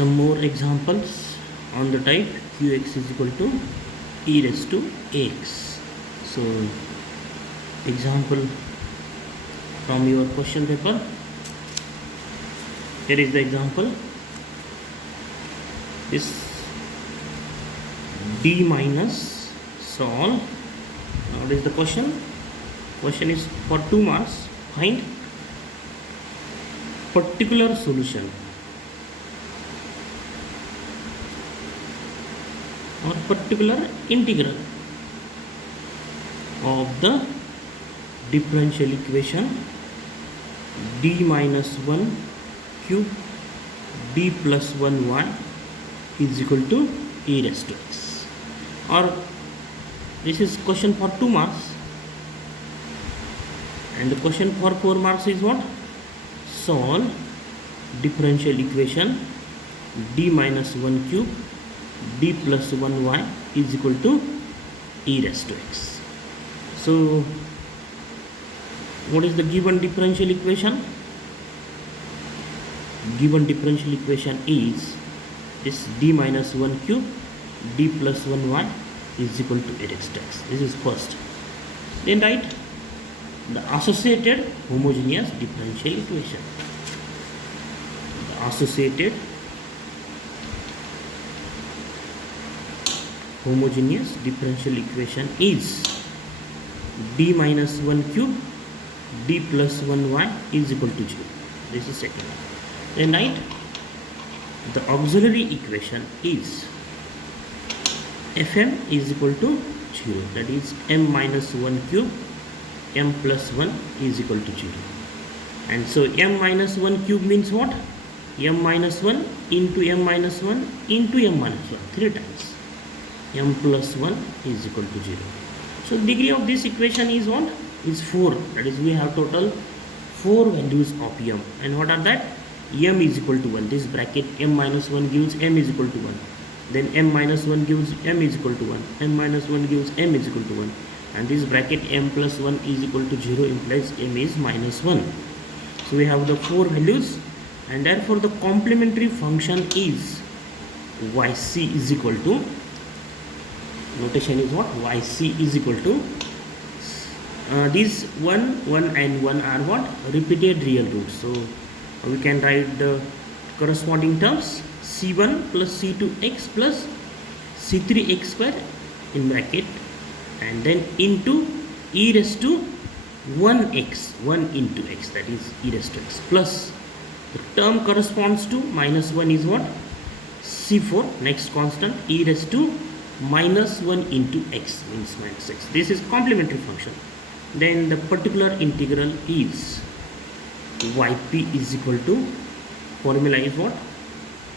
some more examples on the type qx is equal to e raised to ax. So example from your question paper. Here is the example. This d minus solve. Now what is the question? Question is for 2 marks. Find particular solution or particular integral of the differential equation d minus 1 cube d plus 1y is equal to e raised to x. Or this is question for 2 marks, and the question for 4 marks is what? Solve differential equation d minus 1 cube d plus 1y is equal to e raised to x. So what is the given differential equation? Given differential equation is this d minus 1 cube d plus 1y is equal to e raised to x. This is first. Then write the associated homogeneous differential equation. The associated homogeneous differential equation is d minus 1 cube d plus 1y is equal to 0. This is second. Then write the auxiliary equation is fm is equal to 0, that is m minus 1 cube m plus 1 is equal to 0. And so m minus 1 cube means what? M minus 1 into m minus 1 into m minus 1, 3 times. M plus 1 is equal to 0. So degree of this equation is what? Is 4. That is, we have total 4 values of m. And what are that? M is equal to 1. This bracket m minus 1 gives m is equal to 1. Then m minus 1 gives m is equal to 1. M minus 1 gives m is equal to 1. And this bracket m plus 1 is equal to 0 implies m is minus 1. So we have the 4 values, and therefore the complementary function is yc is equal to, notation is what? Yc is equal to these 1, 1 and 1 are what? Repeated real roots. So we can write the corresponding terms c1 plus c2x plus c3x square in bracket, and then into e raised to 1x, 1 into x, that is e raised to x, plus the term corresponds to minus 1 is what? C4, next constant, e raised to minus 1 into x means minus x. This is complementary function. Then the particular integral is yp is equal to, formula is what?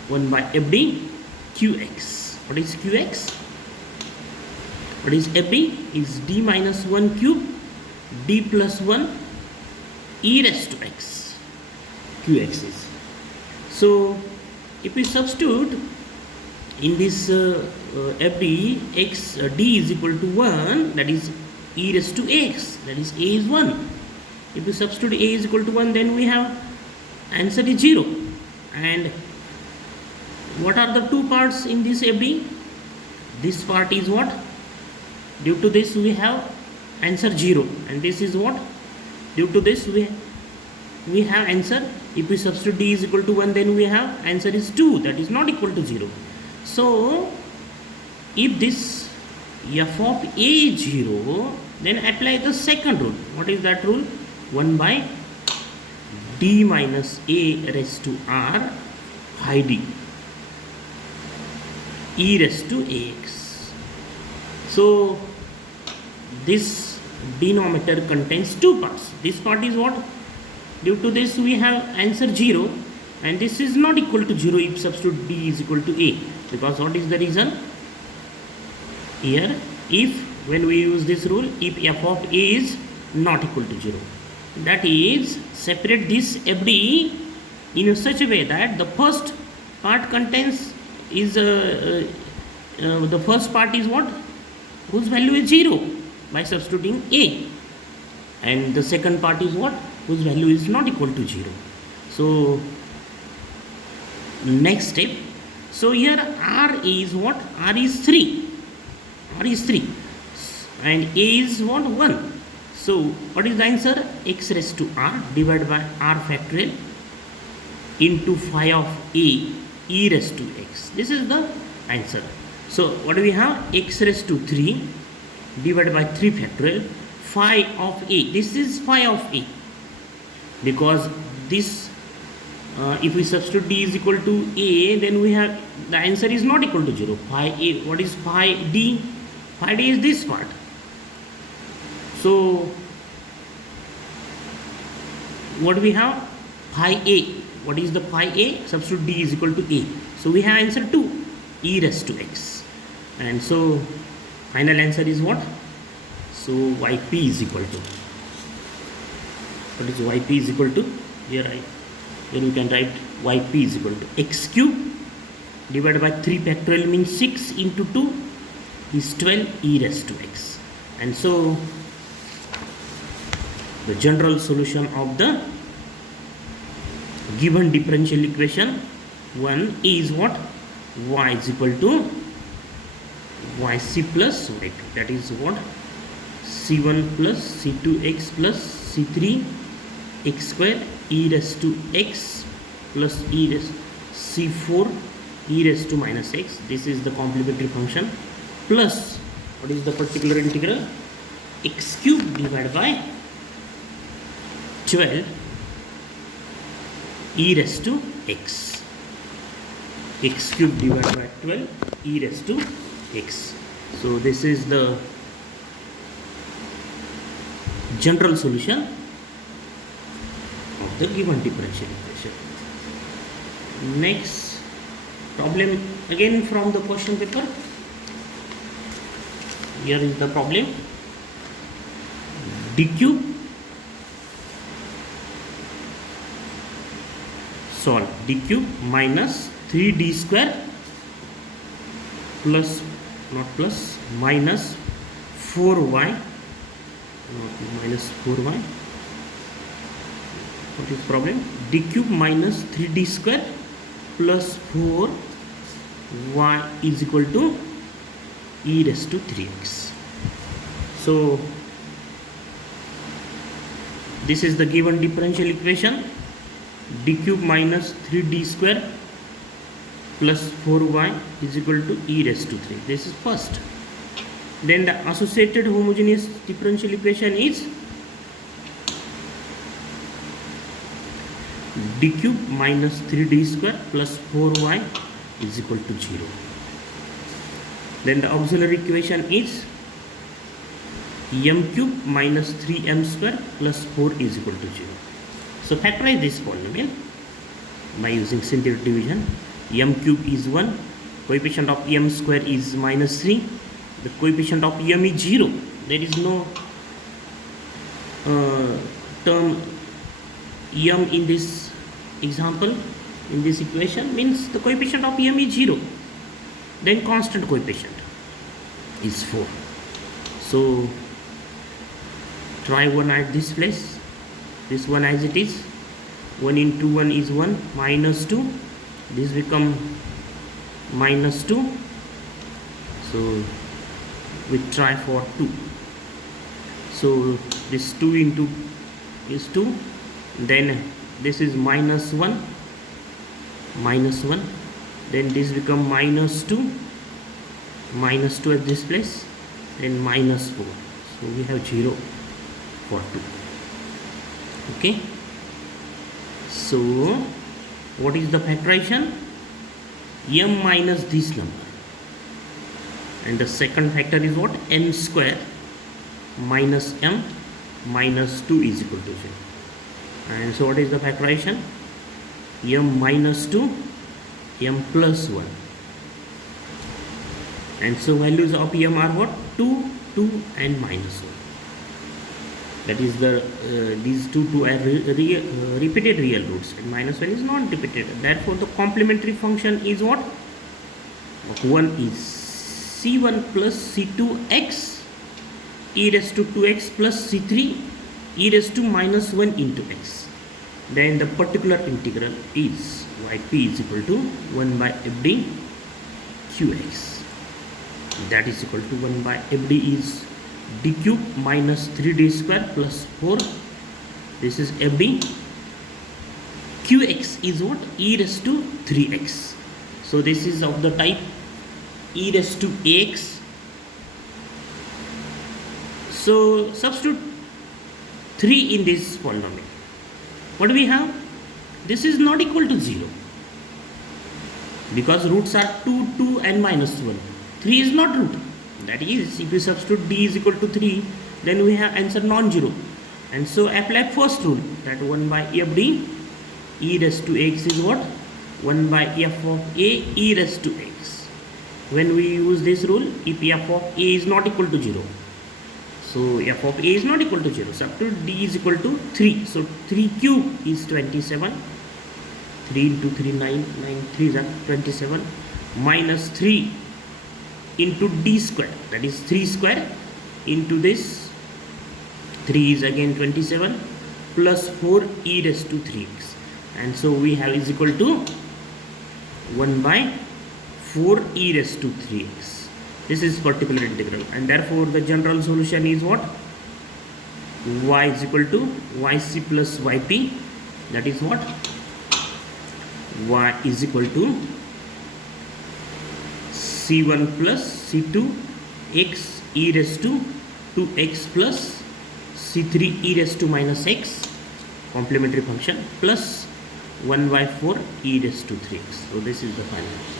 1 by fd qx. What is qx? What is fd? Is d minus 1 cube d plus 1 e raised to x. Qx is. So if we substitute in this fd x d is equal to 1, that is e raised to x, that is a is 1. If we substitute a is equal to 1, then we have answer is 0. And what are the two parts in this fd? This part is what? Due to this we have answer 0, and this is what? Due to this we have answer, if we substitute d is equal to 1, then we have answer is 2, that is not equal to 0. So if this f of a is 0, then apply the second rule. What is that rule? 1 by d minus a raised to r phi d e raised to ax. So this denominator contains two parts. This part is what? Due to this we have answer 0, and this is not equal to 0 if substitute d is equal to a, because what is the reason? Here, if when we use this rule, if f of a is not equal to 0, that is, separate this fd in such a way that the first part contains is the first part is what? Whose value is 0 by substituting a, and the second part is what? Whose value is not equal to 0. So next step, So here R is what? R is 3. R is 3. And A is what? 1. So what is the answer? X raised to R divided by R factorial into phi of A e raised to x. This is the answer. So what do we have? X raised to 3 divided by 3 factorial phi of A. This is phi of A, because this if we substitute D is equal to A, then we have the answer is not equal to 0. Phi A, what is phi D? Phi D is this part. So what do we have? Phi A. What is the phi A? Substitute D is equal to A. So we have answer 2, e raised to x. And so final answer is what? So yp is equal to, what is yp is equal to? Here we can write yp is equal to x cube divided by 3 factorial means 6 into 2 is 12 e raised to x. And so the general solution of the given differential equation 1 is what? Y is equal to yc plus y2. That is what? c1 plus c2x plus c3 x square e raised to x plus e raised c4 e raised to minus x. This is the complementary function, plus what is the particular integral? X cube divided by 12 e raised to x. X cube divided by 12 e raised to x. So this is the general solution of the given differential equation. Next problem again from the question paper. Here is the problem. D cube, solve d cube minus 3d square plus, not plus, minus 4y, not minus 4y. What is problem? D cube minus 3d square plus 4y is equal to e raised to 3x. So this is the given differential equation. D cube minus 3d square plus 4y is equal to e raised to 3. This is first. Then the associated homogeneous differential equation is d cube minus 3d square plus 4y is equal to 0. Then the auxiliary equation is m cube minus 3m square plus 4 is equal to 0. So factorize this polynomial by using synthetic division. M cube is 1, coefficient of m square is minus 3, the coefficient of m is 0. There is no term m in this example, in this equation, means the coefficient of m is 0. Then constant coefficient is 4. So try 1 at this place, this one as it is. 1 into 1 is 1, minus 2, this become minus 2. So we try for 2. So this 2 into is 2, then this is minus 1, then this become minus 2 at this place, then minus 4. So we have 0 for 2. Okay, so what is the factorization? M minus this number, and the second factor is what? M square minus m minus 2 is equal to 0. And so what is the factorization? M minus 2, m plus 1. And so values of m are what? 2, 2 and minus 1. That is the these two are repeated real roots, and minus 1 is not repeated. Therefore the complementary function is what? 1 is c1 plus c2x e raised to 2x plus c3 e raised to minus 1 into x. then the particular integral is yp is equal to 1 by fd qx. That is equal to 1 by fd is d cube minus 3d square plus 4. This is fd. Qx is what? E raised to 3x. So this is of the type e raised to ax. So substitute 3 in this polynomial. What do we have? This is not equal to 0 because roots are 2, 2 and minus 1. 3 is not root. That is, if we substitute d is equal to 3, then we have answer non-zero. And so apply first rule, that 1 by fd e raised to x is what? 1 by f of a e raised to x. When we use this rule, if f of a is not equal to 0, so f of a is not equal to 0, substitute d is equal to 3. So 3 cube is 27. 3 into 3, 9, 9 3s are 27, minus 3 into d square, that is 3 square into this 3 is again 27 plus 4 e raised to 3x, and so we have is equal to 1 by 4 e raised to 3x. This is particular integral, and therefore the general solution is what? Y is equal to yc plus yp, that is what? Y is equal to c1 plus c2 x e raised to 2x plus c3 e raised to minus x complementary function plus 1 by 4 e raised to 3x. So this is the final answer.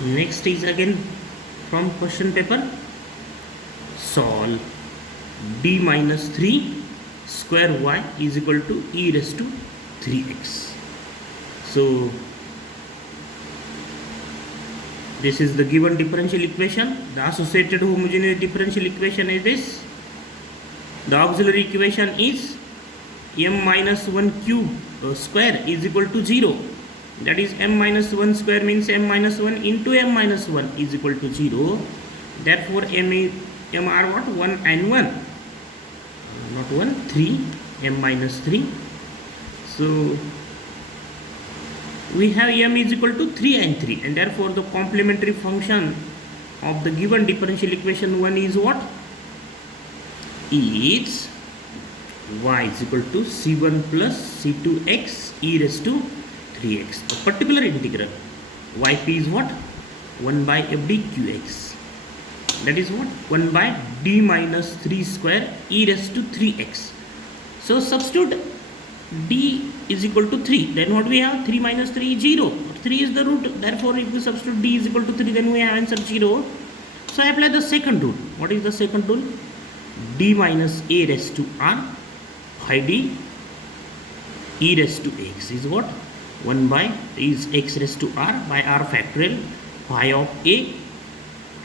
Next is again from question paper. Solve d minus 3 square y is equal to e raised to 3x. So this is the given differential equation. The associated homogeneous differential equation is this. The auxiliary equation is m minus 1 cube square is equal to 0. That is m minus 1 square means m minus 1 into m minus 1 is equal to 0. Therefore m are what? 1 and 1. Not 1, 3. M minus 3. So we have m is equal to 3 and 3, and therefore the complementary function of the given differential equation 1 is what? Is y is equal to c1 plus c2x e raised to 3x. The particular integral yp is what? 1 by fd qx. That is what? 1 by d minus 3 square e raised to 3x. So substitute d is equal to 3. Then what we have? 3 minus 3 is 0. 3 is the root. Therefore, if we substitute d is equal to 3, then we have answer 0. So I apply the second rule. What is the second rule? d minus a raised to r by d e raised to x is what? 1 by is x raised to r by r factorial phi of a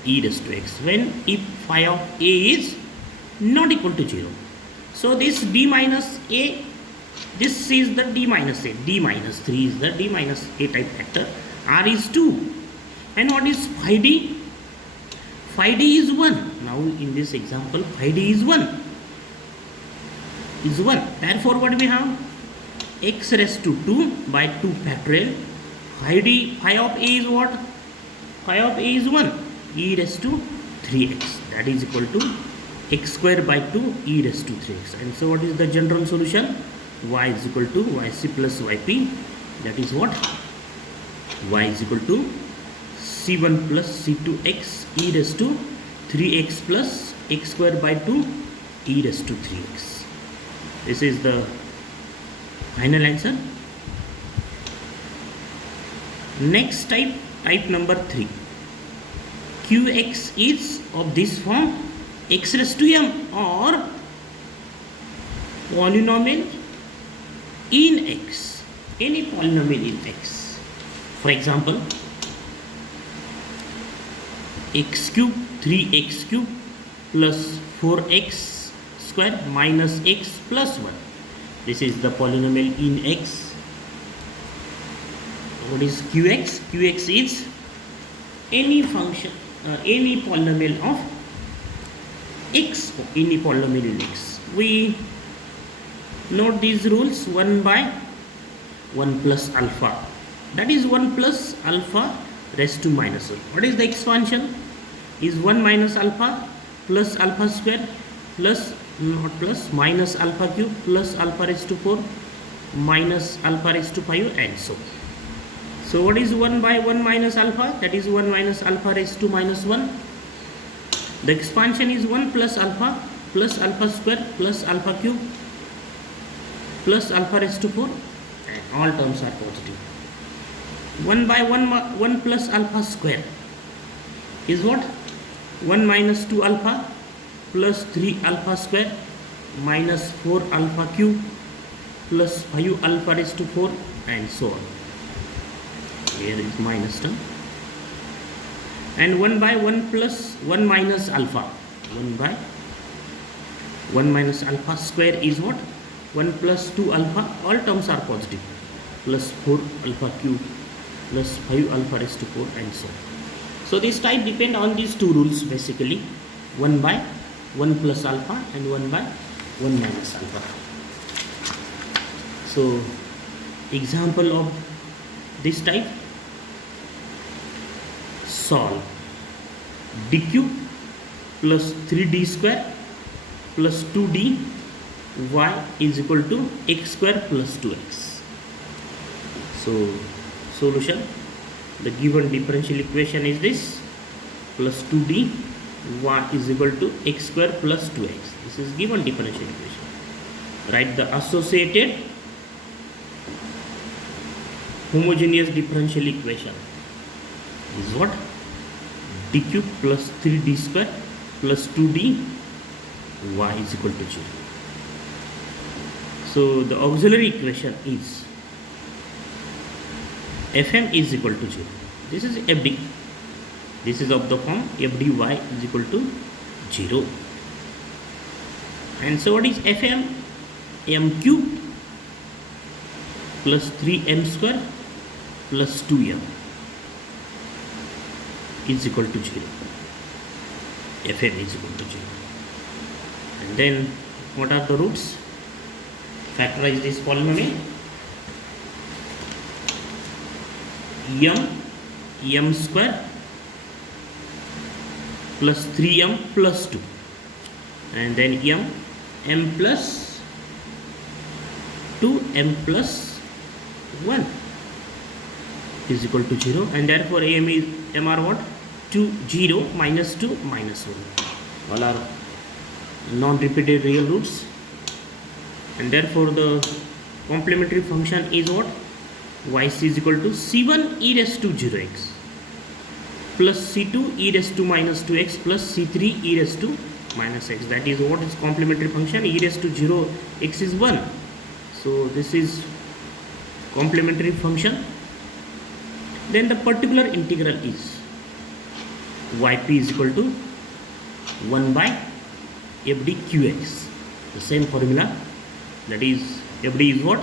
e raised to x, when if phi of a is not equal to 0. So this d minus a, this is the d minus a, d minus 3 is the d minus a type factor, r is 2, and what is phi d? Phi d is 1. Now in this example phi d is 1. Therefore what we have? X raised to 2 by 2 factorial. Phi of a is what? Phi of a is 1. E raised to 3x. That is equal to x square by 2 e raised to 3x. And so what is the general solution? Y is equal to yc plus yp. That is what? Y is equal to c1 plus c2x e raised to 3x plus x square by 2 e raised to 3x. This is the final answer. Next type number 3. Qx is of this form: x raised to m, or polynomial in x, any polynomial in x. For example, x cube 3x cube plus 4x square minus x plus 1. This is the polynomial in x. What is qx? Qx is any function, any polynomial of x, any polynomial in x. We note these rules: 1 by 1 plus alpha, that is 1 plus alpha raised to minus 1. What is the expansion? Is 1 minus alpha plus alpha square plus, not plus, minus alpha cube plus alpha raised to 4 minus alpha raised to 5 and so on. So what is 1 by 1 minus alpha? That is 1 minus alpha raised to minus 1. The expansion is 1 plus alpha square plus alpha cube plus alpha raised to 4 and all terms are positive. 1 by 1 plus alpha square is what? 1 minus 2 alpha plus 3 alpha square minus 4 alpha cube plus 5 alpha raised to 4 and so on. Here is minus term. And 1 by 1 plus 1 minus alpha. 1 by 1 minus alpha square is what? 1 plus 2 alpha, all terms are positive, plus 4 alpha cube plus 5 alpha raised to 4 and so on. So this type depend on these two rules basically: 1 by 1 plus alpha and 1 by 1 minus alpha. So example of this type: solve d cube plus 3d square plus 2d y is equal to x square plus 2x. So solution: the given differential equation is this, plus 2d y is equal to x square plus 2x. This is given differential equation. Write the associated homogeneous differential equation is what? D cube plus 3d square plus 2d y is equal to 0. So the auxiliary equation is Fm is equal to 0. This is Fd. This is of the form Fdy is equal to 0. And so what is Fm? M cube plus 3m square plus 2m is equal to 0. Fm is equal to 0. And then what are the roots? Factorize this polynomial. m square plus 3m plus 2 and then m plus 2m plus 1 is equal to 0, and therefore m are what? 2, 0, minus 2, minus 1. All are non-repeated real roots, and therefore the complementary function is what? yc is equal to c1 e raised to 0x plus c2 e raised to minus 2x plus c3 e raised to minus x. That is what is complementary function. E raised to 0x is 1. So this is complementary function. Then the particular integral is yp is equal to 1 by fd qx. The same formula, that is fd is what?